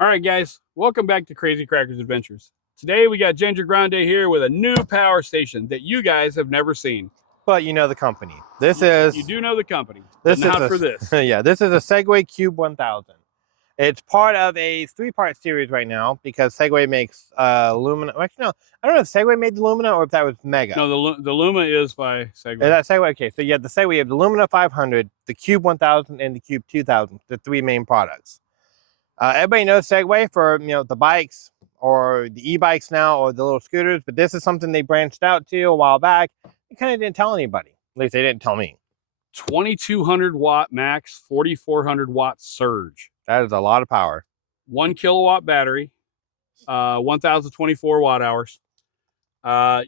All right, guys, welcome back to Crazy Crackers Adventures. Today we got Ginger Grande here with a new power station that you guys have never seen. But you know the company. You do know the company, but not for this. Yeah, this is a Segway Cube 1000. It's part of a 3-part series right now because Segway makes Lumina. Actually, no, I don't know if Segway made the Lumina or if that was Mega. No, the Luma is by Segway. Is that Segway? Okay, so you have the Segway, you have the Lumina 500, the Cube 1000, and the Cube 2000, the 3 main products. Everybody knows Segway for the bikes or the e-bikes now or the little scooters, but this is something they branched out to a while back. They kind of didn't tell anybody. At least they didn't tell me. 2200 watt max, 4400 watt surge. That is a lot of power. 1 kilowatt battery, 1024 watt hours.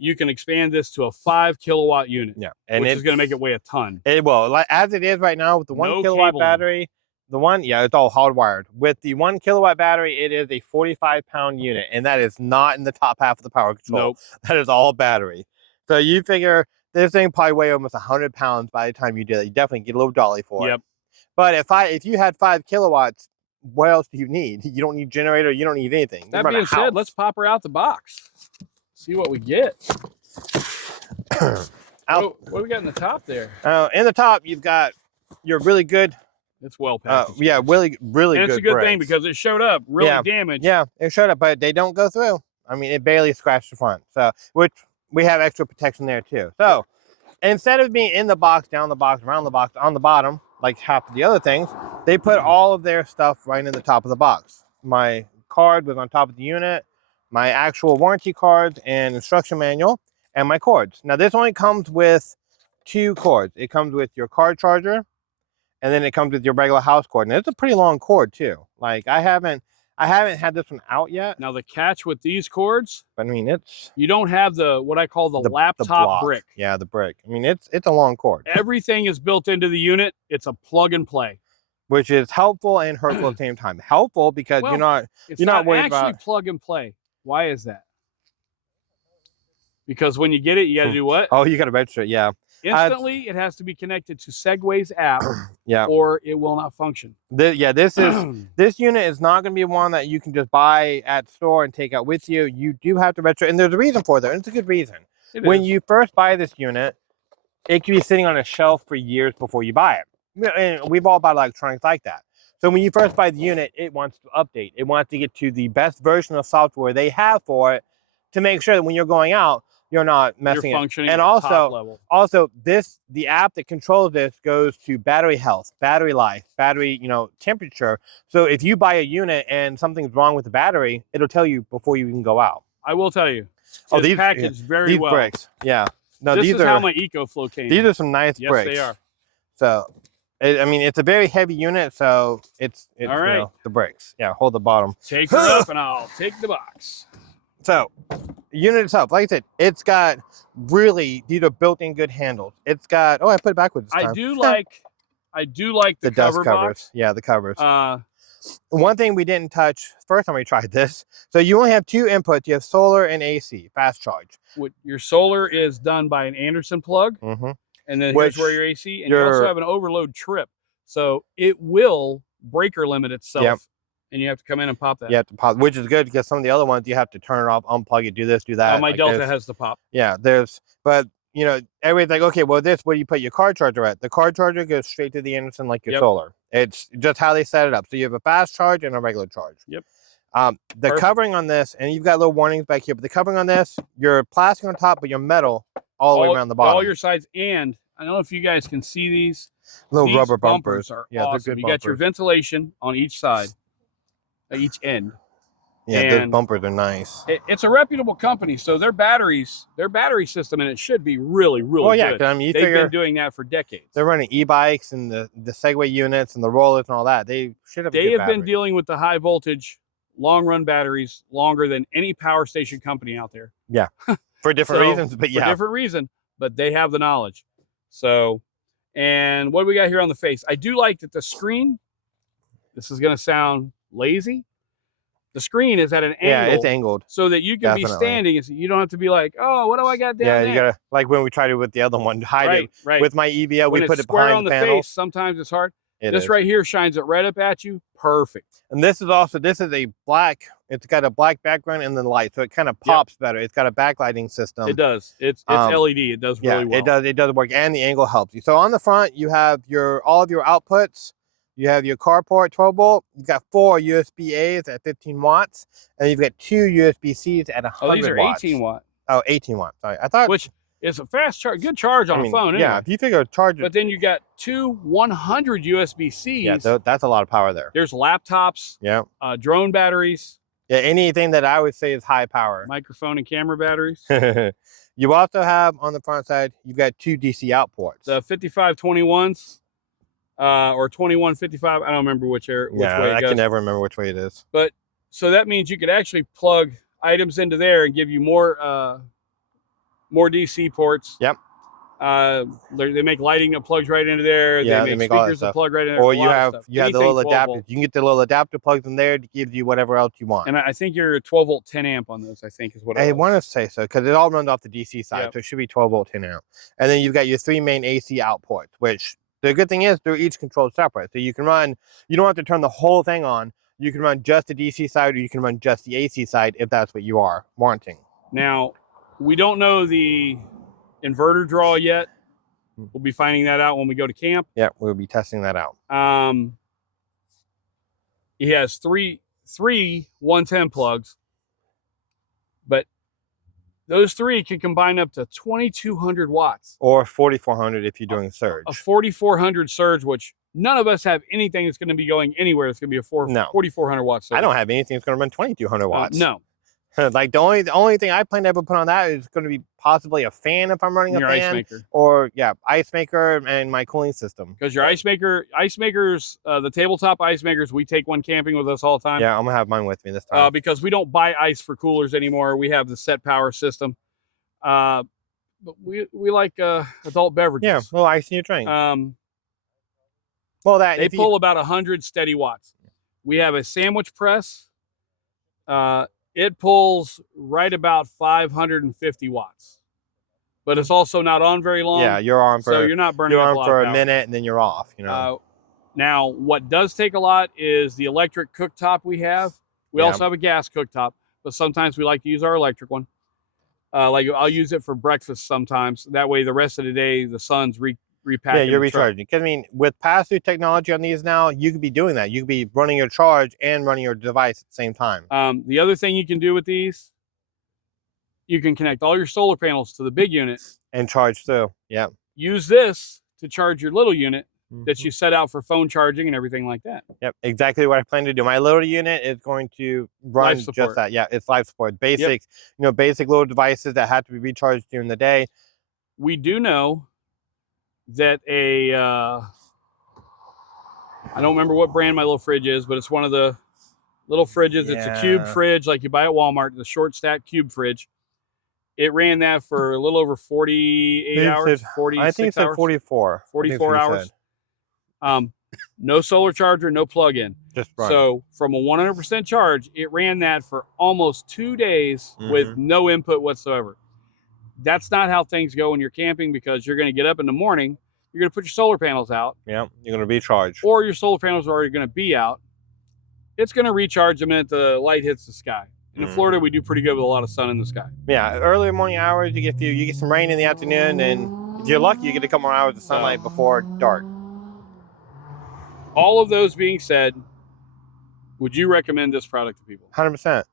You can expand this to a 5 kilowatt unit. Yeah, and which is going to make it weigh a ton. It will, like as it is right now with the 1 kilowatt battery. It's all hardwired. With the 1 kilowatt battery, it is a 45-pound unit, and that is not in the top half of the power control. Nope. That is all battery. So you figure this thing probably weigh almost 100 pounds by the time you do that. You definitely get a little dolly for it. But if you had 5 kilowatts, what else do you need? You don't need generator. You don't need anything. That being said, let's pop her out the box. See what we get. What do we got in the top there? In the top, you've got your really good. It's well packaged. Yeah, really and good. It's a good thing because it showed up really damaged. Yeah, it showed up, but they don't go through. I mean, it barely scratched the front. So, which we have extra protection there too. So, instead of being in the box, down the box, around the box, on the bottom, like half of the other things, they put all of their stuff right in the top of the box. My card was on top of the unit, my actual warranty card and instruction manual, and my cords. Now, this only comes with 2 cords. It comes with your card charger, and then it comes with your regular house cord. And it's a pretty long cord too. Like I haven't had this one out yet. Now the catch with these cords, I mean, you don't have the what I call the laptop brick. Yeah, the brick. I mean, it's a long cord. Everything is built into the unit. It's a plug and play, which is helpful and hurtful at the same time. Helpful because you're not worried about actually plug and play. Why is that? Because when you get it, you got to do what? Oh, you got to register it. Yeah. Instantly, it has to be connected to Segway's app, yeah, or it will not function. This unit is not going to be one that you can just buy at the store and take out with you. You do have to register, and there's a reason for that, and it's a good reason. When you first buy this unit, it can be sitting on a shelf for years before you buy it. And we've all bought electronics like that. So when you first buy the unit, it wants to update. It wants to get to the best version of software they have for it to make sure that when you're going out, you're not messing it. And also the app that controls this goes to battery health, battery life, battery, temperature. So if you buy a unit and something's wrong with the battery, it'll tell you before you even go out. I will tell you. These packaged very well. These bricks, yeah. No, this is how my EcoFlow came. These are some nice bricks. Yes, they are. So, I mean, it's a very heavy unit, so it's all right. The bricks. Yeah, hold the bottom. Take her up, and I'll take the box. So, the unit itself, like I said, it's got these are built-in good handles. It's got, I put it backwards this time. I do like the cover dust covers. Box. Yeah, the covers. One thing we didn't touch first time we tried this. So you only have 2 inputs. You have solar and AC, fast charge. Your solar is done by an Anderson plug, and then here's where your AC, and you also have an overload trip. So it will breaker limit itself. Yep. And you have to come in and pop that. You have to pop, which is good because some of the other ones you have to turn it off, unplug it, do this, do that. Oh, my Delta has the pop. Yeah, but everybody's like, okay, well, where do you put your car charger at? The car charger goes straight to the Anderson like your solar. It's just how they set it up. So you have a fast charge and a regular charge. Yep. The covering on this, and you've got little warnings back here, but the covering on this, you're plastic on top, but you're metal all the way around the bottom. All your sides, and I don't know if you guys can see these. Little rubber bumpers. Are awesome. You got your ventilation on each side. At each end. Yeah, those bumpers are nice. It's a reputable company, so their battery system, and it should be really, really good. I mean, they've been doing that for decades. They're running e-bikes and the Segway units and the rollers and all that. They should have. They have been dealing with the high voltage, long run batteries longer than any power station company out there. Yeah, for different reasons, but for different reason, but they have the knowledge. So, and what do we got here on the face? I do like that the screen. This is going to sound lazy. The screen is at an angle. Yeah, it's angled. So that you can be standing and you don't have to be like, oh, what do I got down there? Yeah, you gotta, like when we tried it with the other one, hide it. With my EVO, we put it behind the panel. Face, sometimes it's hard. This right here shines it right up at you. Perfect. And this is a black, it's got a black background and the light, so it kind of pops better. It's got a backlighting system. It does. It's LED. It does really well. It does work, and the angle helps you. So on the front, you have all of your outputs. You have your carport 12 volt. You've got 4 USB A's at 15 watts, and you've got 2 USB C's at 100 watts. Oh, these are 18 watt. Oh, 18 watts. Sorry, I thought. Which is a fast charge, good charge on a phone. Anyway. Yeah, if you figure charge. But then you got 2 100 USB C's. Yeah, that's a lot of power there. There's laptops. Yeah. Drone batteries. Yeah, anything that I would say is high power. Microphone and camera batteries. You also have on the front side, you've got 2 DC out ports. The 5521s. Or 2155. I don't remember which way it goes. I can never remember which way it is. But so that means you could actually plug items into there and give you more DC ports. Yep. They make lighting that plugs right into there. Yeah, they make speakers that plug right in there. Or you have the little adapter. You can get the little adapter plugs in there to give you whatever else you want. And I think you're a 12 volt 10 amp on those, I think is what I want to say so, because it all runs off the DC side. So it should be 12 volt 10 amp. And then you've got your 3 main AC out ports, which the good thing is they're each controlled separate. So you can run, you don't have to turn the whole thing on. You can run just the DC side, or you can run just the AC side if that's what you are wanting. Now, we don't know the inverter draw yet. We'll be finding that out when we go to camp. Yeah, we'll be testing that out. He has three 110 plugs, but those 3 can combine up to 2,200 watts. Or 4,400 if you're doing surge. A 4,400 surge, which none of us have anything that's going to be going anywhere. It's going to be a 4,400 watt surge. I don't have anything that's going to run 2,200 watts. No. Like the only thing I plan to ever put on that is going to be possibly a fan if I'm running a fan. Ice maker. Or ice maker and my cooling system. Because your ice makers, the tabletop ice makers, we take one camping with us all the time. Yeah, I'm gonna have mine with me this time. Because we don't buy ice for coolers anymore. We have the set power system. But we like adult beverages. Yeah, a little ice in your drink. Well, they pull about 100 steady watts. We have a sandwich press. It pulls right about 550 watts, but it's also not on very long. Yeah, you're on for, so you're not burning. You're on for a minute and then you're off. You know. Now, what does take a lot is the electric cooktop we have. We also have a gas cooktop, but sometimes we like to use our electric one. Like I'll use it for breakfast sometimes. That way, the rest of the day, the sun's repacking. Yeah, you're recharging. Because I mean, with pass-through technology on these now, you could be doing that. You could be running your charge and running your device at the same time. The other thing you can do with these, you can connect all your solar panels to the big unit and charge through. Yeah. Use this to charge your little unit that you set out for phone charging and everything like that. Yep, exactly what I plan to do. My little unit is going to run just that. Yeah, it's life support. Basic, basic little devices that have to be recharged during the day. We do know that I don't remember what brand my little fridge is, but it's one of the little fridges. It's a cube fridge like you buy at Walmart, the short stack cube fridge. It ran that for a little over 48 hours, 46 I think it said hours. 44. 44 hours. No solar charger, no plug-in. Just run. So from a 100% charge, it ran that for almost 2 days with no input whatsoever. That's not how things go when you're camping, because you're going to get up in the morning, you're going to put your solar panels out. Yeah, you're going to recharge. Or your solar panels are already going to be out. It's going to recharge the minute the light hits the sky. In Florida, we do pretty good with a lot of sun in the sky. Yeah, early morning hours, you get some rain in the afternoon, and if you're lucky, you get a couple more hours of sunlight before dark. All of those being said, would you recommend this product to people? 100%.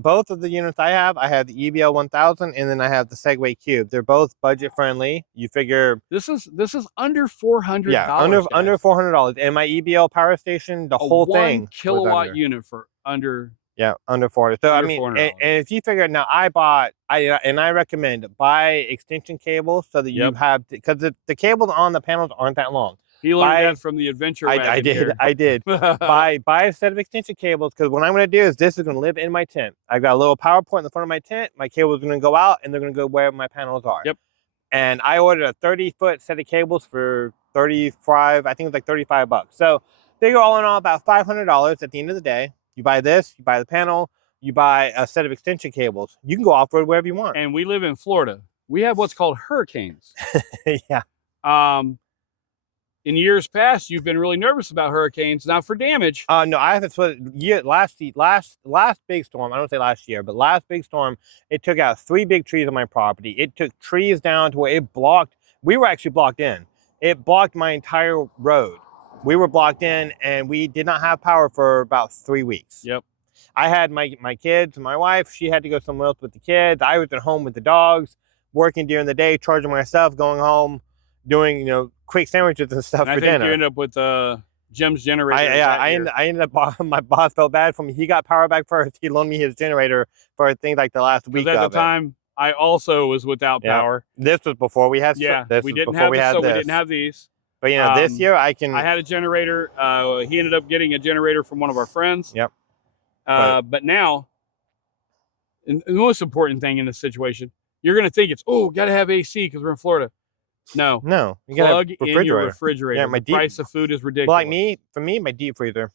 Both of the units I have the EBL 1000 and then I have the Segway Cube. They're both budget friendly. You figure this is under $400. Yeah, under $400. And my EBL power station, the whole thing, 1 kilowatt unit for under. Yeah, under 400. So I mean, and if you figure now, I recommend buy extension cables so that you have, because the cables on the panels aren't that long. He learned that from the adventure wagon. I did. buy a set of extension cables, because what I'm going to do is this is going to live in my tent. I've got a little power port in the front of my tent. My cable is going to go out, and they're going to go where my panels are. Yep. And I ordered a 30-foot set of cables for 35. I think it was like $35. So they go all in all about $500 at the end of the day. You buy this, you buy the panel, you buy a set of extension cables. You can go off-road wherever you want. And we live in Florida. We have what's called hurricanes. Yeah. in years past, you've been really nervous about hurricanes. Now for damage. No, I haven't sweat. Last big storm. I don't say last year, but last big storm, it took out 3 big trees on my property. It took trees down to where it blocked. We were actually blocked in. It blocked my entire road. We were blocked in, and we did not have power for about 3 weeks. Yep. I had my kids, my wife. She had to go somewhere else with the kids. I was at home with the dogs, working during the day, charging myself, going home, doing quick sandwiches and stuff and for I think dinner. you end up with Jim's generator. I ended up. My boss felt bad for me. He got power back first. He loaned me his generator for things like the last week. At the time, I also was without power. This was before we had. Yeah, we didn't have these. But this year I can. I had a generator. He ended up getting a generator from one of our friends. Yep. But now, and the most important thing in this situation, you're going to think it's, got to have AC because we're in Florida. No. You plug in your refrigerator. Yeah, the price of food is ridiculous. Like for me, my deep freezer.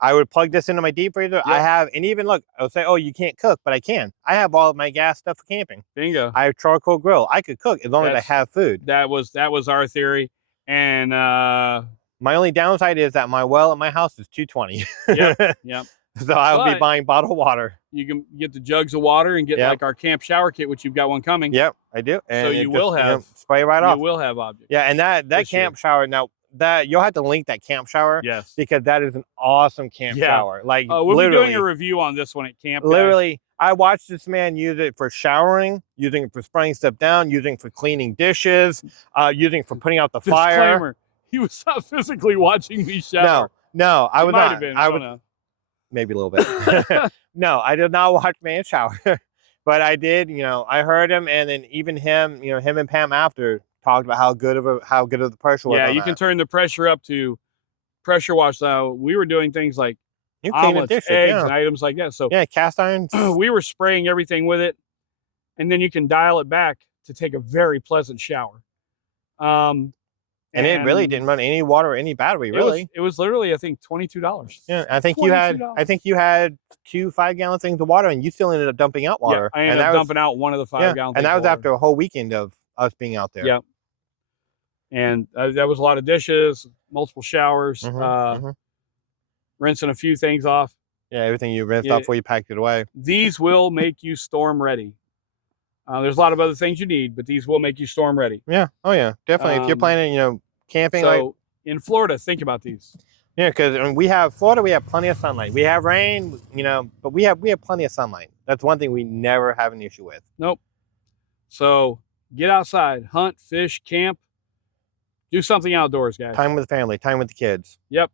I would plug this into my deep freezer. Yep. And even look, I'll say, you can't cook, but I can. I have all of my gas stuff for camping. Bingo. I have charcoal grill. I could cook as long as I have food. That was our theory. And my only downside is that my well at my house is 220. Yep. So I'll be buying bottled water. You can get the jugs of water and get like our camp shower kit, which you've got one coming. Yep, I do. And so you will have spray right off. You will have objects. Yeah, and that camp shower now. That you'll have to link that camp shower. Yes. Because that is an awesome camp shower. Like we'll be doing a review on this one at camp. Literally, I watched this man use it for showering, using it for spraying stuff down, using it for cleaning dishes, using it for putting out the fire. Disclaimer, he was not physically watching me shower. No, I was not. I was maybe a little bit. No, I did not watch man shower. But I did, I heard him, and then even him, him and Pam after talked about how good of the pressure was. Yeah, you can turn the pressure up to pressure wash. Now we were doing things like omelets, eggs, and items like that. So cast irons. We were spraying everything with it, and then you can dial it back to take a very pleasant shower. And it really didn't run any water or any battery. Really, it was literally, I think, $22. Yeah, I think you had 2 5-gallon things of water, and you still ended up dumping out water. Yeah, I ended up dumping out one of the 5-gallon. And that was after a whole weekend of us being out there. Yep. And that was a lot of dishes, multiple showers, rinsing a few things off. Yeah, everything you rinsed off before you packed it away. These will make you storm ready. There's a lot of other things you need, but these will make you storm ready. Yeah. Oh yeah, definitely. If you're planning, camping. So in Florida, think about these. Yeah, because we have Florida. We have plenty of sunlight. We have rain, but we have plenty of sunlight. That's one thing we never have an issue with. Nope. So get outside, hunt, fish, camp, do something outdoors, guys. Time with the family. Time with the kids. Yep.